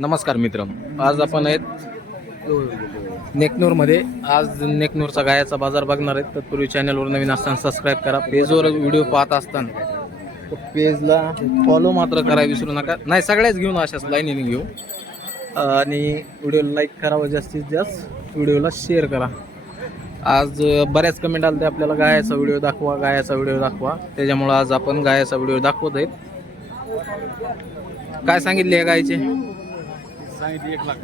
नमस्कार मित्रांनो, आज आपण आहेत नेकनूरमध्ये. आज नेकनूरचा गायाचा बाजार बघणार आहेत. तत्पूर्वी चॅनलवर नवीन असताना सबस्क्राईब करा. पेजवर व्हिडिओ पाहत असताना तर पेजला फॉलो मात्र करा विसरू नका. नाही, सगळ्याच घेऊन अशाच लाईनीने घेऊ आणि व्हिडिओला लाईक करा व जास्तीत जास्त व्हिडिओला शेअर करा. आज बऱ्याच कमेंट आले ते आपल्याला गायाचा व्हिडिओ दाखवा, गायाचा व्हिडिओ दाखवा. त्याच्यामुळं आज आपण गायाचा व्हिडिओ दाखवत आहेत. काय सांगितले या गायचे? सांगितली 1 लाख.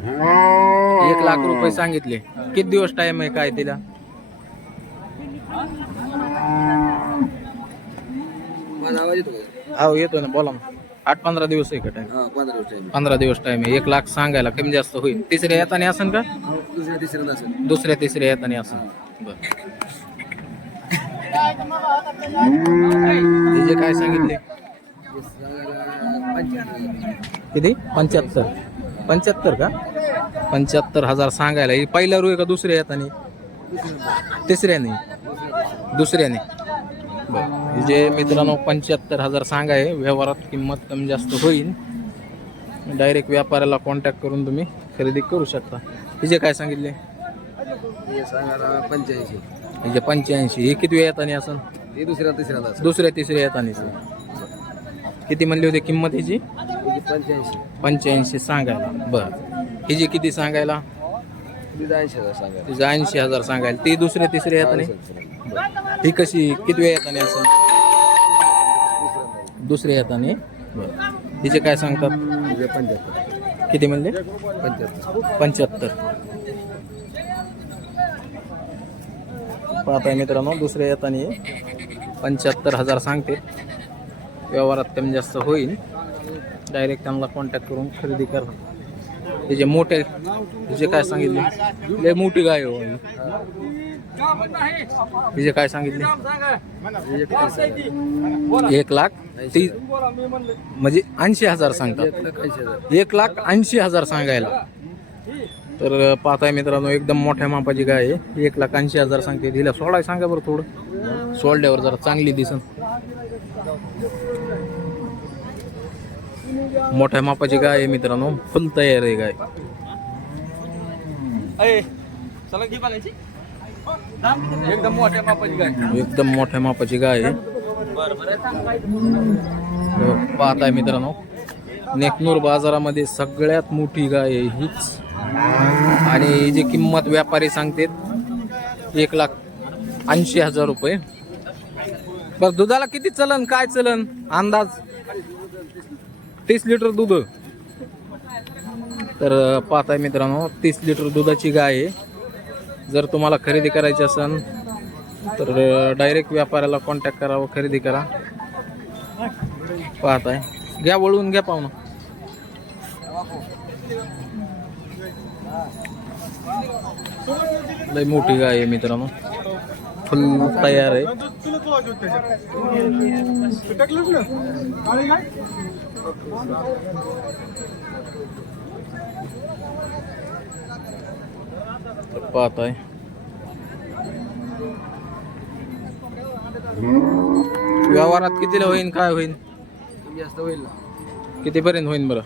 1 लाख रुपये सांगितले. किती दिवस टाइम आहे काय तिला? हो येतो ना, बोला ना. 8-15 दिवस आहे का टाइम? 15 दिवस टाइम आहे. 1 लाख सांगायला कमी जास्त होईल. तिसऱ्या येताना असेल का? दुसऱ्या तिसऱ्या येताना असेल. बरं, तिचे काय सांगितले? किती? 75 का? 75,000 सांगायला. ही पहिल्या रू आहे का दुसऱ्या येताना? तिसऱ्याने, दुसऱ्याने. बरं, जे मित्रांनो 75,000 सांगाय. व्यवहारात किंमत कमी जास्त होईल. डायरेक्ट व्यापाऱ्याला कॉन्टॅक्ट करून तुम्ही खरेदी करू शकता. तिचे काय सांगितले? 85. म्हणजे 85. हे किती वेळ येताना असेल? दुसऱ्या तिसऱ्या येताना. किती म्हणली होती किंमत हिची? 85 सांगायला. बरं, हिची किती सांगायला? 80,000 सांगायला. ती दुसऱ्या तिसऱ्या येताना. ही कशी किती वेळ येताना असेल? दुसऱ्या येताना. बरं, हिचे काय सांगतात? किती म्हणले? 75. पाहताय मित्रांनो, दुसऱ्या येताना 75,000 सांगते. व्यवहारात कमी जास्त होईल. डायरेक्ट त्यांना कॉन्टॅक्ट करून खरेदी करा. त्याचे मोठे तिचे काय सांगितले? लय मोठी गाय हो. तिचे काय सांगितले? 1 लाख म्हणजे 80,000 सांगतात. 1,80,000 सांगायला. तर पाहताय मित्रांनो, एकदम मोठ्या मापाची गाय आहे. 1,80,000 सांगते. तिला सोडाय सांगा बरं, थोडं सोडल्यावर जरा चांगली दिसन. मोठ्या मापाची गाय आहे मित्रांनो, फुल तयार आहे गाय. एकदम मोठ्या मापाची गाय. एकदम मोठ्या मापाची गाय आहे. पाहताय मित्रांनो, नेकनूर बाजारामध्ये सगळ्यात मोठी गाय आहे हीच. आणि जी किंमत व्यापारी सांगतात 1,80,000 रुपये. बरं, दुधाला किती चलन, काय चलन अंदाज? 30 लिटर दूध. तर पाहताय मित्रांनो, 30 लिटर दुधाची गाय आहे. जर तुम्हाला खरेदी करायची असेल तर डायरेक्ट व्यापाऱ्याला कॉन्टॅक्ट करा व खरेदी करा. पाहताय, घ्या वळून घ्या पाहुणं. लय मोठी गाय आहे मित्रांनो, फुल तयार आहे. पाहताय व्यवहारात कितीला होईल, काय होईल? जास्त होईल. कितीपर्यंत होईल बरं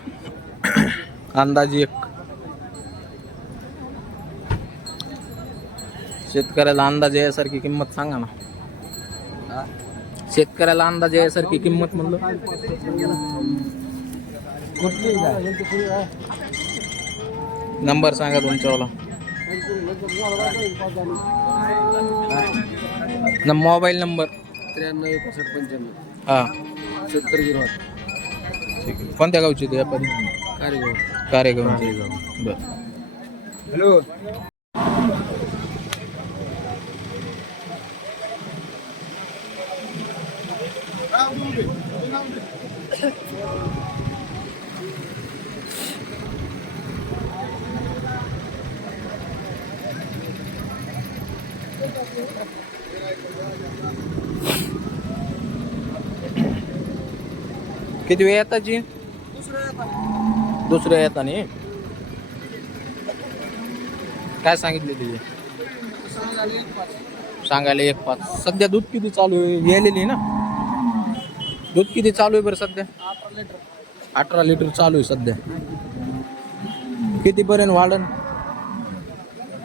अंदाजी? एक शेतकऱ्याला अंदाज यासारखी किंमत सांगा ना. शेतकऱ्याला अंदाज यासारखी किंमत म्हणलं. नंबर सांगा तुमच्यावाला. Mobile number? 93 65 95. हां, 70 ठीक आहे. कोणत्या गावची ते व्यापारी? कारेगावचे. बरं, हॅलो. किती वेळ येताची? दुसऱ्या येतानी. काय सांगितले तिथे? सांगायला 1,5. सध्या दूध किती चालू आहे? गेलेली ना दूध किती चालू आहे बरं सध्या? 18 लिटर चालू आहे सध्या. कितीपर्यंत वाढन?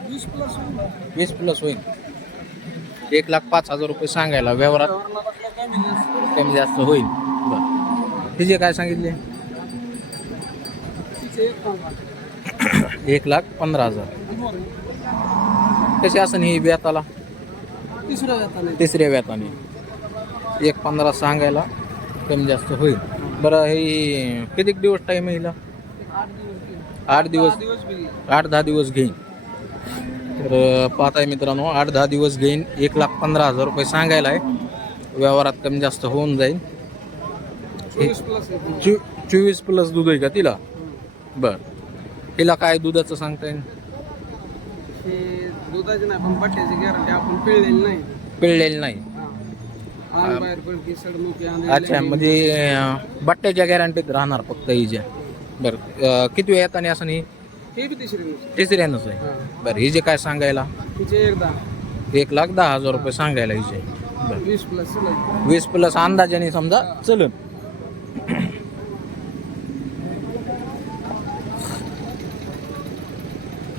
20+ 20+ होईल. 1,05,000 रुपये सांगायला, व्यवहारात कमी जास्त होईल. बरं, तिचे काय सांगितले? 1,15,000. कशी असं ही व्याताला? तिसऱ्या व्याताने 1,15 सांगायला, कमी जास्त होईल. बरं, हे किती दिवस टाईम आहे हिला? 8 दिवस, 8-10 दिवस घेईन. तर पाहताय मित्रांनो, 8-10 दिवस घेईन. 1,15,000 रुपये सांगायला आहे, व्यवहारात कमी जास्त होऊन जाईल. 24+ दूध आहे का तिला? बरं, तिला काय दुधाचं सांगता येईल? दुधाची नाही, पण बट्ट्याची गॅरंटी आपण पिळलेली नाही. पिळलेली नाही. बाहेर पडकी सडमुकी अच्छा, म्हणजे बट्ट्याच्या गॅरंटीत राहणार फक्त हिच्या. बरं, किती वेळ येताना असं नाही? हे बी तिसऱ्यानंच आहे. बरं, हिचे काय सांगायला? तिचे 1,10,000 रुपये सांगायला हिचे. बरं, 20+ अंदाजाने समजा चलन.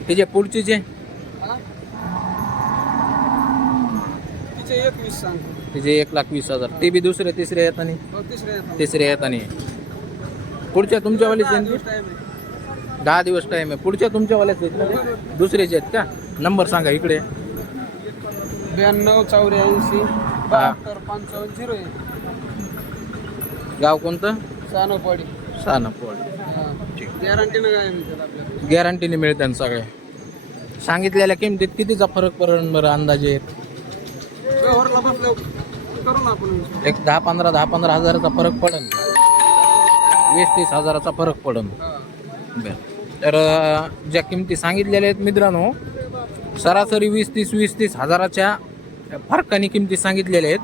तिचे पुढचीचे? तिचे 21 सांगतो. तिचे 1,20,000. ते बी दुसऱ्या तिसऱ्या येतानी? तिसऱ्या येतानी. पुढच्या तुमच्यावालेच आहेत? 10 दिवस टाईम आहे. पुढच्या तुमच्यावाल्याच आहेत ना? दुसऱ्याचे आहेत का? नंबर सांगा इकडे. 92 84 72 55 01. गाव कोणतं? सानोपाडी. गॅरंटीनं काय मिळतात आपल्याला? गॅरंटीने मिळतात सगळे. सांगितलेल्या किमतीत कितीचा फरक पडेल बरं अंदाजे? व्यवहारला बसलो करू ना आपण. एक 10-15 हजाराचा फरक पडेल. 20-30 हजाराचा फरक पडेल. बरं, तर ज्या किमती सांगितलेल्या आहेत मित्रांनो, सरासरी 20-30 हजाराच्या फरकाने किमती सांगितलेल्या आहेत.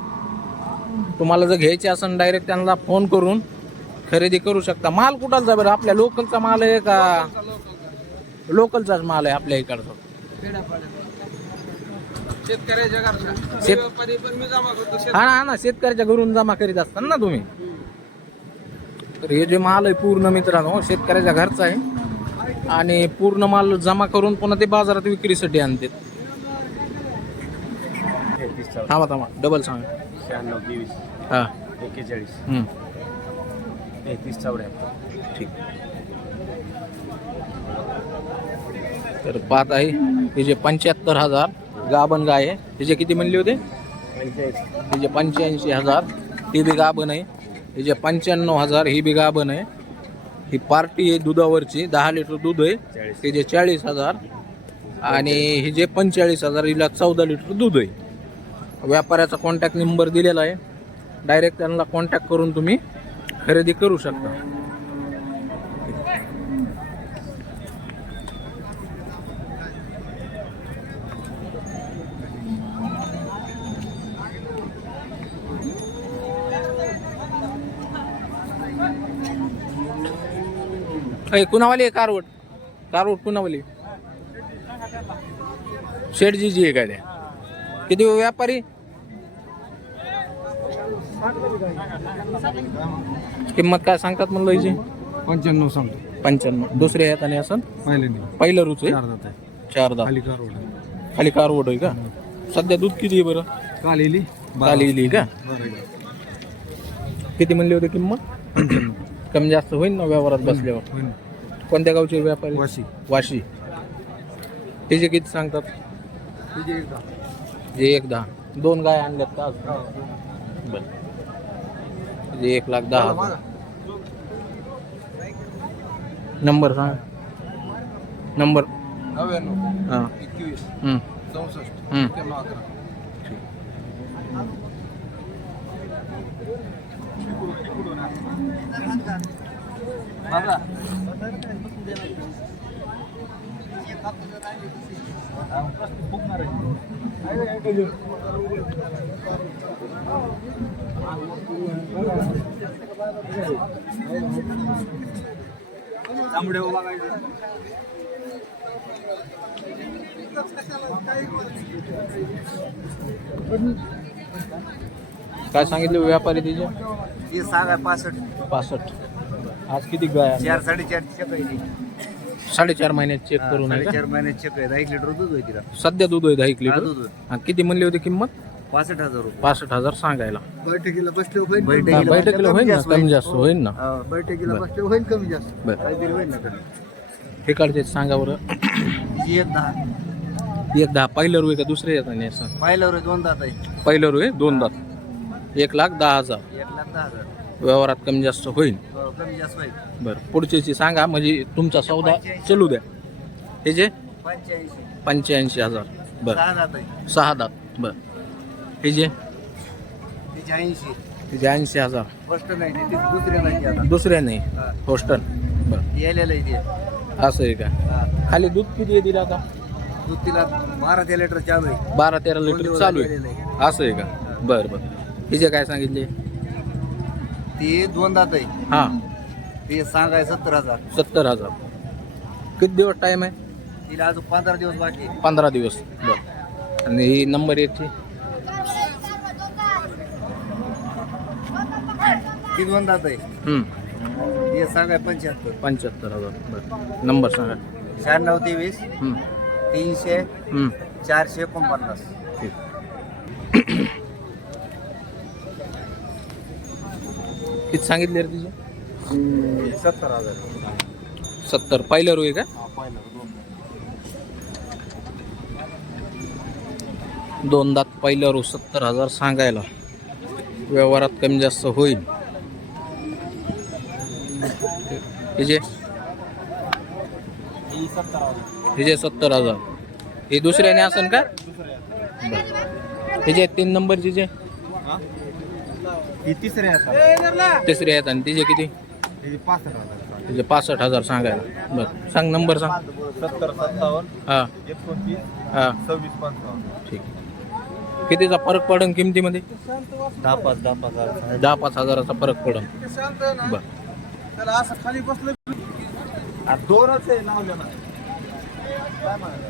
तुम्हाला जर घ्यायचे असेल डायरेक्ट त्यांना फोन करून खरेदी करू शकता. माल कुठालचा बरं? आपल्या लोकलचा माल आहे का? लोकलचाच माल आहे आपल्या इकडचा. शेतकऱ्याच्या घरचा व्यापारी पण मी जमा करतो. हा ना, शेतकऱ्याच्या घरून जमा करीत असतात ना तुम्ही. तर हे जे माल आहे पूर्ण मित्रांनो शेतकऱ्याच्या घरचा आहे, आणि पूर्ण माल जमा करून पुन्हा ते बाजारात विक्रीसाठी आणतात. थांबा डबल सांगा. 96 23 हां 41 33 84. ठीक. तर पाहत आहे तिचे 75,000 गाभण गाय आहे. तिचे किती म्हणले होते? तिचे 85,000. ती बी गाभण आहे. तिचे 95,000. ही बी गाभण आहे. ही पार्टी आहे दुधावरची, 10 लिटर दूध आहे. तिचे 40,000. आणि ही जे 45,000, हिला 14 लिटर दूध आहे. व्यापाऱ्याचा कॉन्टॅक्ट नंबर दिलेला आहे. डायरेक्ट त्यांना कॉन्टॅक्ट करून तुम्ही खरेदी करू शकता. कुणावाली आहे कारवट? कुणावाली? शेठजीची आहे काय त्या? किती व्यापारी? किंमत काय सांगतात म्हणलं हिची? 95 सांगतो. 95. दुसऱ्या ह्यात आणि असं पहिलं रुच आहे. 4 दात. खाली कारवट आहे का? सध्या दूध किती आहे बरं? काल येली का? किती म्हणले होते किंमत? कमी जास्त होईल ना व्यवहारात बसल्यावर? कोणत्या गावचे व्यापारी? वाशी. तिचे किती सांगतात? जे 1,10. 2 गाय आणल्यात का? बरं, जे 1,10,000. नंबर सांग. नंबर 99 हां 21 हं. 64 हं. 11. काय सांगितले व्यापारी तिचे? हे सांगा 65. 65. आज किती गाय? 4 4.5 च्या 4.5 महिन्यात चेक करून आहे का? 4 महिन्यात चेक आहे. 1 लिटर दूध होय तिला. सध्या दूध आहे 10 लिटर. दूध होय. हा, किती म्हणली होती किंमत? 65,000 रुपये. 65,000 सांगायला. बैठकीला बसले होईल. हा, बैठकीला होईल ना, कमी जास्त होईल ना. बैठकीला बसले होईल कमी जास्त. बरं. काहीतरी होईल ना कमी. हे काढते सांगा बरं. ही एक 10. एक 10 पहिलं रुई का दुसरे येतात नाही असं? पाहिल्यावर 2 दात आहे. पहिलं रुई 2 दात. 1,10,000. 1,10,000. व्यवहारात कमी जास्त होईल. कमी जास्त होईल. बरं पुढच्याची सांगा म्हणजे तुमचा सौदा चालू द्या. हे जे 85,000. बरं 6 दात आहे. 6 दात. बरं हे जे तिचे 80. हे 80,000. फर्स्ट नाही ते दुसरे नाही आता. दुसऱ्या नाही होस्टल. बरं यायला आहे ते. असं आहे का? खाली दूध किती आहे दिला आता? दूध तिला 12 लिटर चालू आहे. 12-13 लिटर चालू आहे. असं आहे का? बरं बरं हिचे काय सांगितले? ती 2 दात आहे. हां ते सांगाय 70,000. 70,000. किती दिवस टाईम आहे? तिला अजून 15 दिवस बाकी आहे. 15 दिवस. बरं आणि ही नंबर 1ची ती 2 दात आहे. ते सांगाय 75. 75,000. बरं नंबर सांगा. 9623 300 449. ठीक. किती सांगितले रे तिचे? 70,000. 70. पहिलं रुई का? दोन दात पहिलं रू 70,000 सांगायला. व्यवहारात कमी जास्त होईल. हिजे 70,000. हे दुसऱ्याने असन का? हिजे 3 नंबरची जे ही तिसरे आहेत. तिसरे आहेत आणि तिचे किती? 65,000. तिचे 65,000 सांगायला. बरं सांग नंबर सांग. 70 57 हां 29 हां 26 55. ठीक. कितीचा फरक पडन किमतीमध्ये? 10,000 फरक पडन. बरं त्याला असं खाली बसलं. दोनच आहे नावलं ना. काय म्हणाला?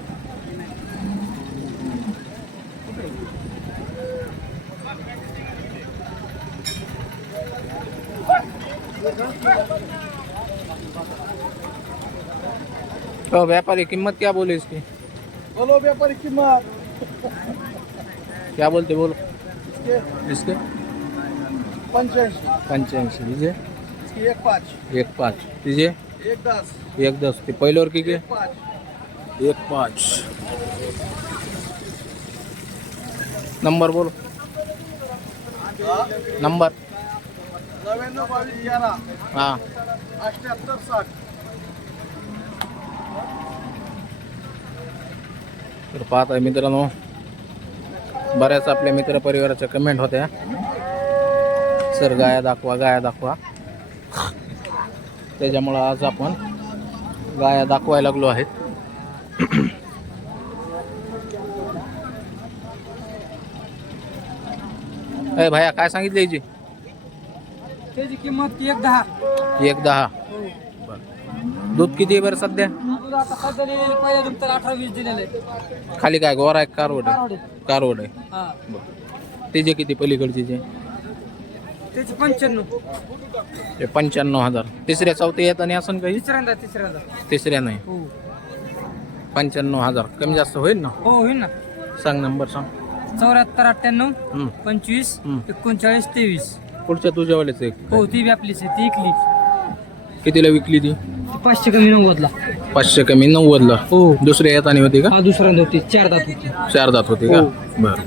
तो व्यापारी कीमत क्या बोले इसकी? बोलो व्यापारी कीमत. क्या बोलते बोलो इसके? 85. 85. तिचे इसकी 1.5. 1.5. तिचे 1.10. 1.10. ते पहिल्यावर किती? 1.5. 1.5. नंबर बोलो. नंबर 99 22 11 हां 78 60. तर पाहत आहे मित्रांनो, बऱ्याच आपल्या मित्र परिवाराच्या कमेंट होत्या, सर गाया दाखवा गाया दाखवा. त्याच्यामुळं आज आपण गाया दाखवायला लागलो आहेत. अरे भैया काय सांगितलं याची? त्याची किंमत 1.10. 1.10. दूध किती आहे बरं सध्या? दूध आता सध्या दिलेले पहिल्या दुमतर 18-20 दिलेले. खाली काय गोरा आहे कारवड आहे? कारवड आहे. हा तिचे किती पलीकडचे? त्याची 95. ते 95,000. तिसऱ्या चौथ्या येत आणि असं काही? तिसऱ्यांदा तिसऱ्या नाही. हो 95,000. कमी जास्त होईल ना? हो होईल ना. सांग नंबर सांग. 74 98 हम्म. 25 हम्म. 39 23. पुढच्या तुझ्यावालेच आहे. हो ती बी आपलीच आहे. ती इकली. कितीला विकली ती? 500 कमी 90ला. 500 कमी 90ला. हो दुसऱ्या येतानी होती का? हा दुसऱ्यांदा होती. 4 दात होती. 4 दात होती का? हो. बरं